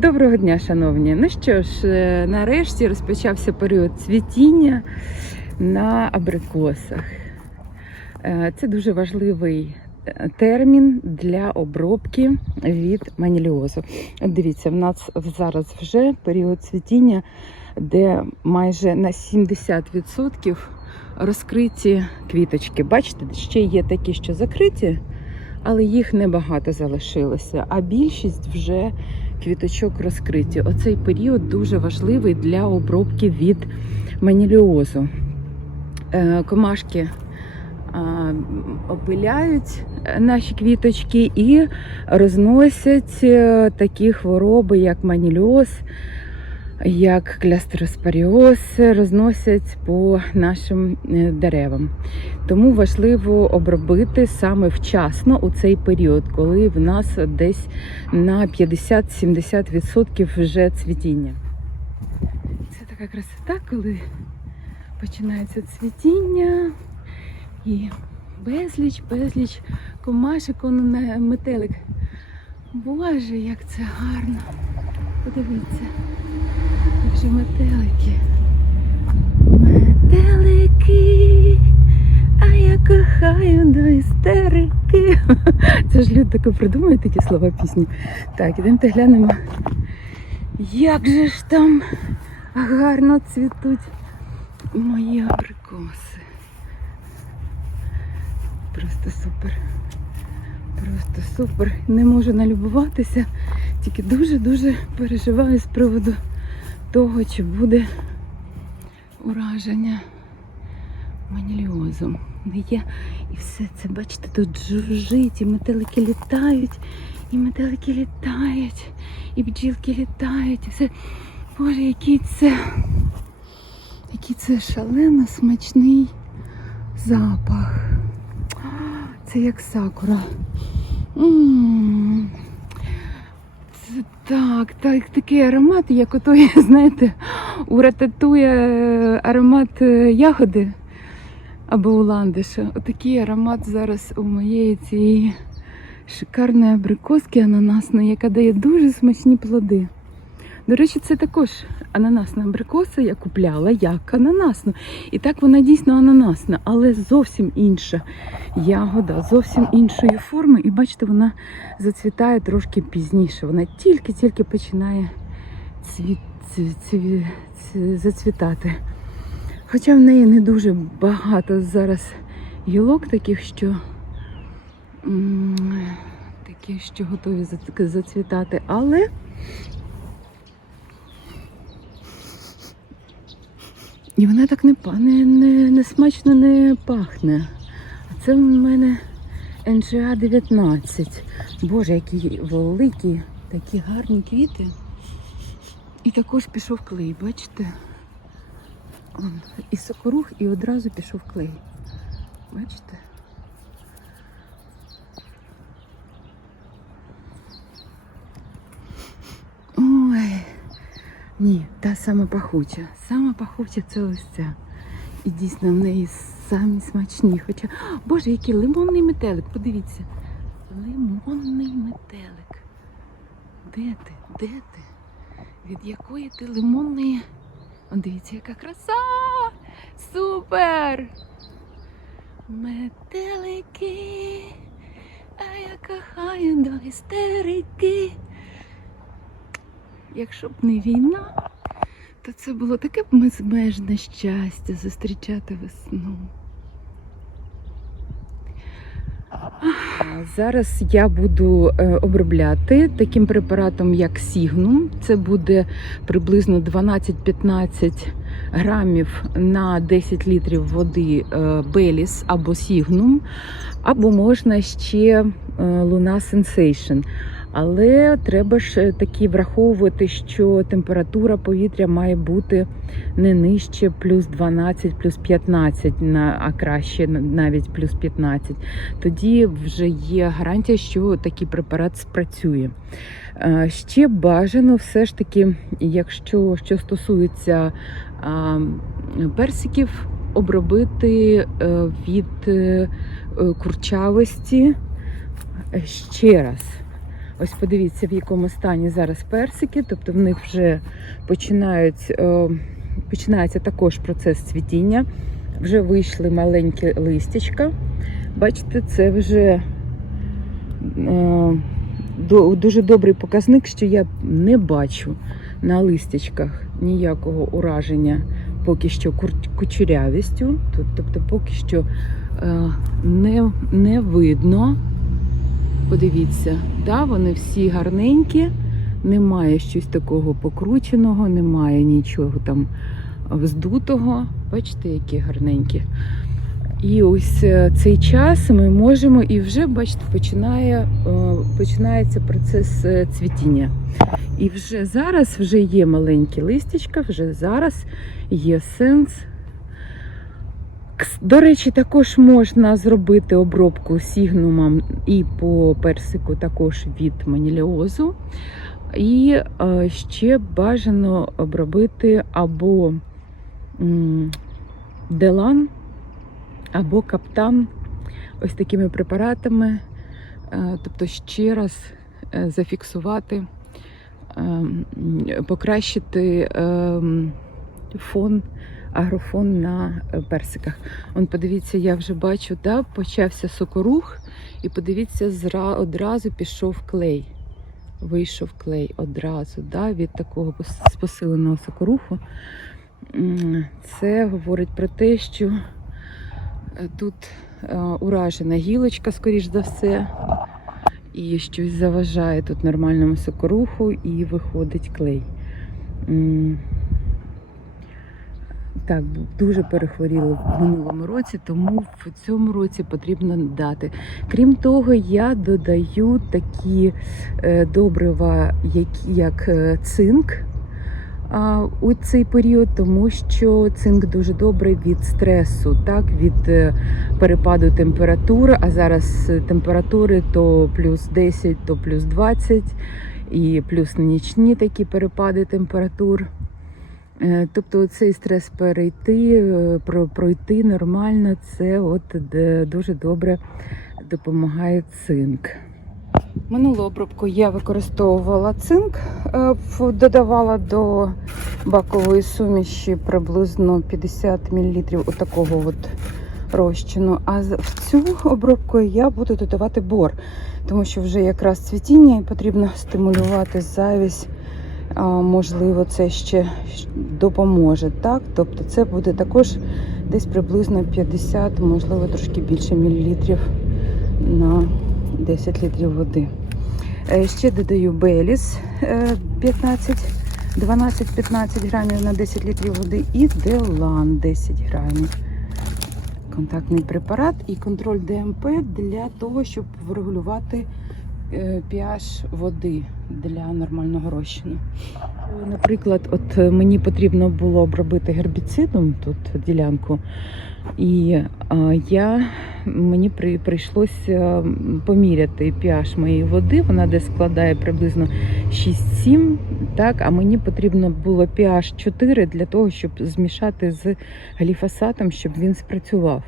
Доброго дня, шановні. Ну що ж, е, нарешті розпочався період цвітіння на абрикосах. Е, Це дуже важливий е, термін для обробки від маніліозу. Дивіться, в нас зараз вже період цвітіння, де майже на 70% розкриті квіточки. Бачите, ще є такі, що закриті, але їх небагато залишилося, а більшість вже квіточок розкриті. Оцей період дуже важливий для обробки від маніліозу. Е, Комашки опиляють наші квіточки і розносять е, такі хвороби, як маніліоз, як клястероспоріоз, розносять по нашим е, деревам. Тому важливо обробити саме вчасно у цей період, коли в нас десь на 50-70% вже цвітіння. Це така красота, коли починається цвітіння і безліч, безліч комашек, на метелик. Боже, як це гарно. Подивіться, як метелики. Метелики, а я кохаю до істерики. Це ж люди таке придумують такі слова пісні. Так, ідемте глянемо. Як же ж там гарно цвітуть мої абрикоси. Просто супер. Просто супер. Не можу налюбуватися, тільки дуже-дуже переживаю з приводу того, чи буде ураження маніліозом. Не є. І все це, бачите, тут жужжить, і метелики літають, і метелики літають, і бджілки літають, і все. Боже, який це, який це шалено смачний запах. Це як сакура. М. Це так, так, такий аромат, як отой, знаєте, у рататує аромат е, ягоди або у ландиша. Отакий аромат зараз у моєї цієї шикарної абрикоски ананасної, яка дає дуже смачні плоди. До речі, це також ананасна абрикоса я купляла як ананасну. І так вона дійсно ананасна, але зовсім інша ягода, зовсім іншої форми. І бачите, вона зацвітає трошки пізніше. Вона тільки-тільки починає цвіт, цві- цві- ц- зацвітати. Хоча в неї не дуже багато зараз гілок таких, що такі, що готові зацвітати, але І вона так не, не, не, не смачно не пахне. А це в мене NGA 19. Боже, які великі, такі гарні квіти. І також пішов клей, бачите? І сокорух, і одразу пішов клей. Бачите? Ой. Ні, та сама пахуча. Сама пахуча це ось ця. І дійсно в неї самі смачні. Хоча, боже, який лимонний метелик, подивіться. Лимонний метелик. Де ти? Де ти? Від якої ти лимонної? О, дивіться, яка краса! Супер! Метелики, а я кохаю до істерики. Якщо б не війна, то це було таке б безмежне щастя зустрічати весну. Зараз я буду е, обробляти таким препаратом, як Сігнум. Це буде приблизно 12-15 грамів на 10 літрів води е, Беліс або Сігнум, або можна ще Луна Sensation. Але треба ж е, таки враховувати, що температура повітря має бути не нижче плюс 12, плюс 15, а краще навіть плюс 15. Тоді вже є гарантія, що такий препарат спрацює. Е, Ще бажано все ж таки, якщо що стосується персиків, обробити е, від курчавості ще раз. Ось подивіться, в якому стані зараз персики, тобто в них вже починають, е, починається також процес цвітіння. Вже вийшли маленькі листячка. Бачите, це вже е, дуже добрий показник, що я не бачу на листячках ніякого ураження поки що кучерявістю. Тобто поки що е, не, не видно. Подивіться, да, вони всі гарненькі, немає щось такого покрученого, немає нічого там вздутого. Бачите, які гарненькі. І ось е, цей час ми можемо, і вже, бачите, починає, е, починається процес е, цвітіння. І вже зараз вже є маленькі листячка, вже зараз є сенс. До речі, також можна зробити обробку сігнумом і по персику також від маніліозу. І е, ще бажано обробити або делан, або каптан ось такими препаратами, Е, тобто ще раз е, зафіксувати, е, покращити е, фон, агрофон на е, персиках. Он подивіться, я вже бачу, да, почався сокорух, і подивіться, зра, одразу пішов клей. Вийшов клей одразу да, від такого пос- посиленого сокоруху. Це говорить про те, що е, тут е, уражена гілочка, скоріш за все, і щось заважає тут нормальному сокоруху, і виходить клей. Так, дуже перехворіли в минулому році, тому в цьому році потрібно дати. Крім того, я додаю такі е, добрива, як е, цинк у цей період, тому що цинк дуже добрий від стресу, так, від е, перепаду температури. А зараз температури то плюс 10, то плюс 20, і плюс нічні такі перепади температур. Е, Тобто цей стрес перейти, е, пройти нормально, це от дуже добре допомагає цинк. Минулу обробку я використовувала цинк, е, додавала до бакової суміші приблизно 50 мл такого от розчину. А в цю обробку я буду додавати бор, тому що вже якраз цвітіння і потрібно стимулювати завість. Можливо, це ще допоможе. Так? Тобто це буде також десь приблизно 50, можливо, трошки більше мілілітрів на 10 літрів води. Е, Ще додаю Беліс е, 15, 12-15 грамів на 10 літрів води і Делан 10 грамів. Контактний препарат і контроль ДМП для того, щоб врегулювати е, pH води для нормального розчину. Наприклад, от е, мені потрібно було обробити гербіцидом тут ділянку, і е, я мені при, прийшлося м, поміряти pH моєї води. Вона десь складає приблизно 6-7, так, а мені потрібно було pH 4 для того, щоб змішати з гліфосатом, щоб він спрацював.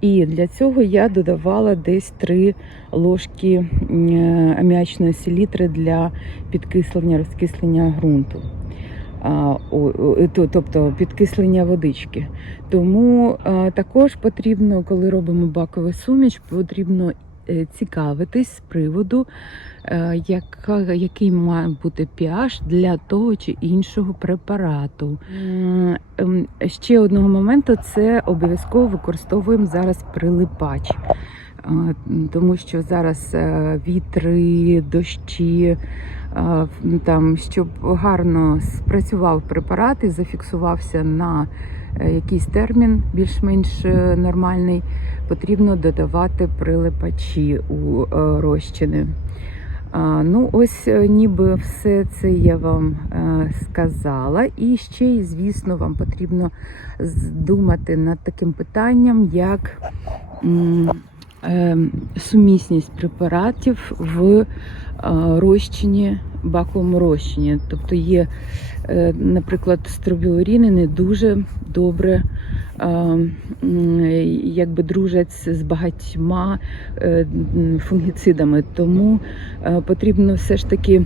І для цього я додавала десь 3 ложки м, аміачної селітри для підкислення, розкислення ґрунту. Тобто підкислення водички. Тому також потрібно, коли робимо бакову суміч, потрібно е, цікавитись з приводу, е, який має бути pH для того чи іншого препарату. Ем, Ще одного моменту це обов'язково використовуємо зараз прилипач. Тому що зараз е, вітри, дощі, там, щоб гарно спрацював препарат і зафіксувався на е, якийсь термін більш-менш е, нормальний, потрібно додавати прилипачі у е, розчини. Ну, ось е, ніби все це я вам е, сказала. І ще, звісно, вам потрібно думати над таким питанням, як сумісність препаратів в розчині, баковому розчині. Тобто є, наприклад, стробілоріни не дуже добре якби дружать з багатьма е, фунгіцидами. Тому е, потрібно все ж таки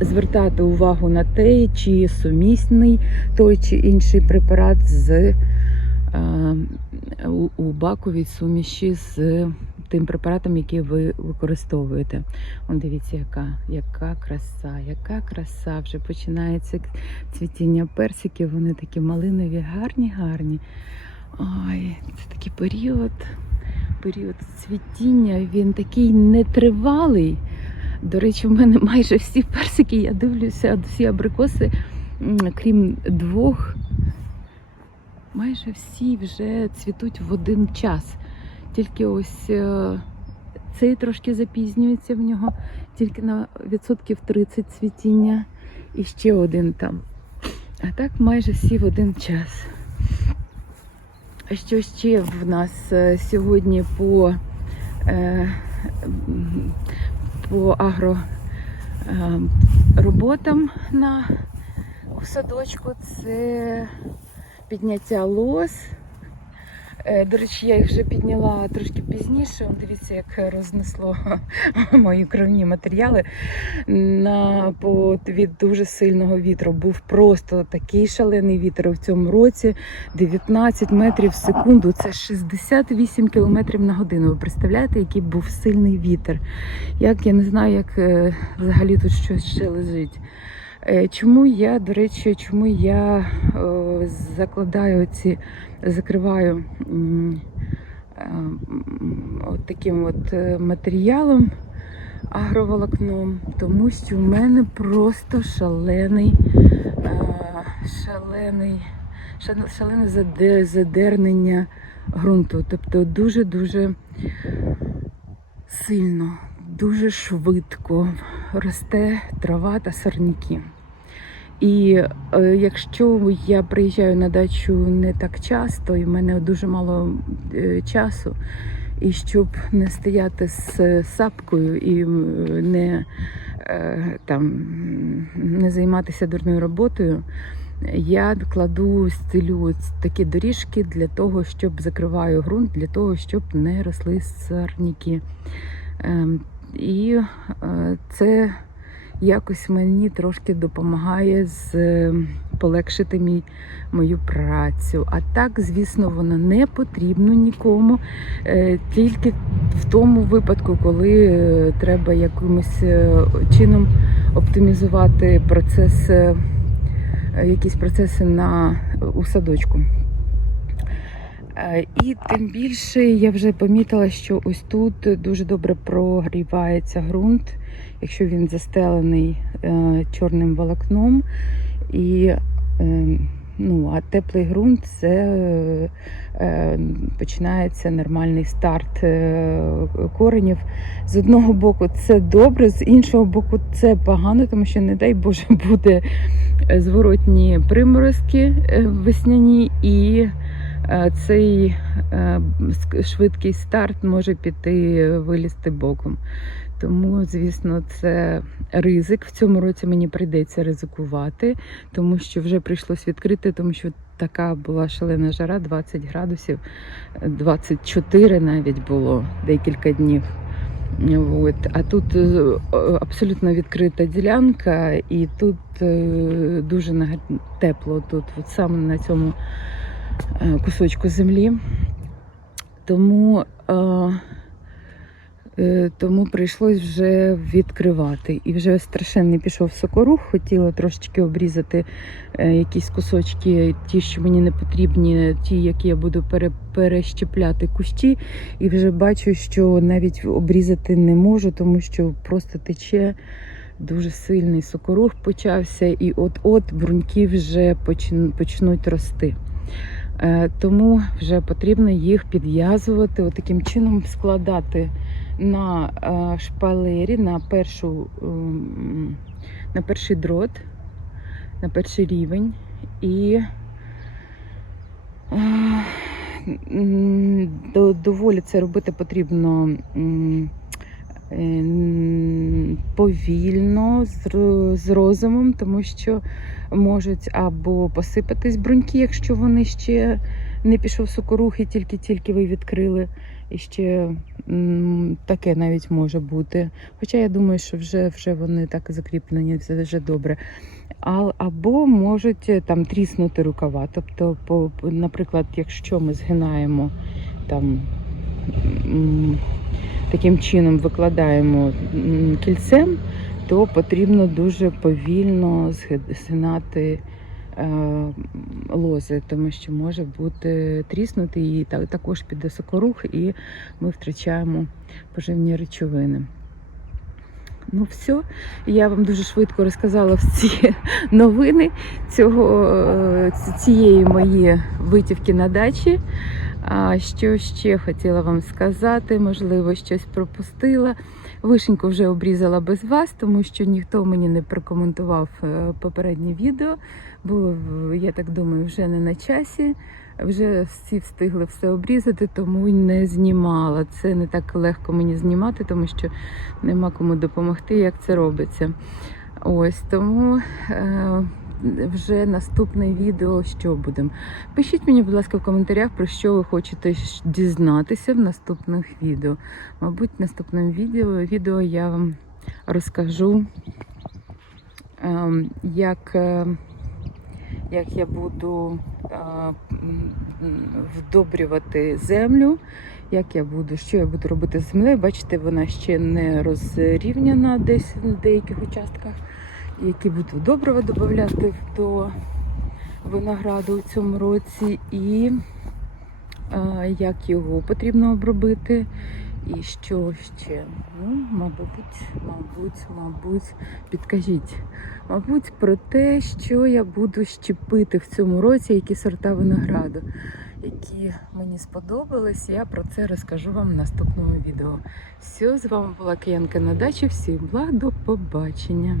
звертати увагу на те, чи сумісний той чи інший препарат з е, у баковій суміші з тим препаратом, який ви використовуєте. Он дивіться, яка, яка краса, яка краса. Вже починається цвітіння персиків. Вони такі малинові, гарні, гарні. Ой, це такий період, період цвітіння. Він такий нетривалий. До речі, в мене майже всі персики, я дивлюся, всі абрикоси, крім двох, майже всі вже цвітуть в один час. Тільки ось е, цей трошки запізнюється в нього, тільки на відсотків 30 цвітіння і ще один там. А так майже всі в один час. Що ще в нас е, сьогодні по, е, по агро е, на садочку? Це підняття лос. Е, До речі, я їх вже підняла трошки пізніше. Дивіться, як рознесло мої кровні матеріали. На, по, від дуже сильного вітру був просто такий шалений вітер в цьому році. 19 метрів в секунду. Це 68 кілометрів на годину. Ви представляєте, який був сильний вітер? Як я не знаю, як е, взагалі тут щось ще лежить. Е, Чому я, до речі, чому я е, закладаю ці, закриваю е, от таким от матеріалом агроволокном, тому що в мене просто шалений, шалений, шалене задернення ґрунту. Тобто дуже-дуже сильно, дуже швидко росте трава та сорняки. І е, якщо я приїжджаю на дачу не так часто, і в мене дуже мало е, часу, і щоб не стояти з сапкою і не, е, там, не займатися дурною роботою, я кладу стелю ось такі доріжки для того, щоб закриваю ґрунт, для того, щоб не росли сорняки. Ем, І е, це якось мені трошки допомагає з е, полегшити мій, мою працю. А так, звісно, воно не потрібно нікому, е, тільки в тому випадку, коли треба якимось чином оптимізувати процес, якісь процеси на у садочку. Е, І тим більше я вже помітила, що ось тут дуже добре прогрівається ґрунт, якщо він застелений е, чорним волокном. І е, ну, а теплий ґрунт це е, починається нормальний старт коренів. З одного боку це добре, з іншого боку, це погано, тому що, не дай Боже, буде зворотні приморозки весняні і цей е, швидкий старт може піти вилізти боком. Тому, звісно, це ризик. В цьому році мені прийдеться ризикувати, тому що вже прийшлось відкрити, тому що така була шалена жара, 20 градусів, 24 навіть було декілька днів. От. А тут е, абсолютно відкрита ділянка, і тут е, дуже тепло, тут от саме на цьому е, кусочку землі. Тому, е, е, тому прийшлось вже відкривати. І вже страшенний пішов сокорух, хотіла трошечки обрізати е, якісь кусочки, ті, що мені не потрібні, ті, які я буду пере, перещепляти кущі. І вже бачу, що навіть обрізати не можу, тому що просто тече. Дуже сильний сокорух почався, і от-от бруньки вже почнуть рости. Е, Тому вже потрібно їх підв'язувати, таким чином складати на е, шпалері, на, першу, ем, на перший дрот, на перший рівень. І е, доволі це робити потрібно повільно, з, розумом, тому що можуть або посипатись бруньки, якщо вони ще не пішов сокорух і тільки-тільки ви відкрили. І ще таке навіть може бути. Хоча я думаю, що вже, вже вони так закріплені, це вже добре. А, або можуть е, там тріснути рукава. Тобто, по, наприклад, якщо ми згинаємо там таким чином викладаємо кільцем, то потрібно дуже повільно зги- згинати е, лози, тому що може бути тріснути і також піде сокорух, і ми втрачаємо поживні речовини. Ну, все, я вам дуже швидко розказала всі новини цього, е, цієї моєї витівки на дачі. А що ще хотіла вам сказати? Можливо, щось пропустила. Вишеньку вже обрізала без вас, тому що ніхто мені не прокоментував е, попереднє відео. Було, я так думаю, вже не на часі. Вже всі встигли все обрізати, тому й не знімала. Це не так легко мені знімати, тому що нема кому допомогти, як це робиться. Ось тому е, вже наступне відео що будемо. Пишіть мені, будь ласка, в коментарях, про що ви хочете дізнатися в наступних відео. Мабуть, в наступному відео, відео я вам розкажу, ем, як, е, як я буду е, вдобрювати землю, як я буду, що я буду робити з землею. Бачите, вона ще не розрівняна десь в деяких участках, які буду добрива додати до винограду у цьому році, і е, як його потрібно обробити. І що ще? Ну, мабуть, мабуть, мабуть, підкажіть. Мабуть, про те, що я буду щепити в цьому році, які сорта винограду, які мені сподобались. Я про це розкажу вам в наступному відео. Все, з вами була Киянка на дачі. Всім благ, до побачення.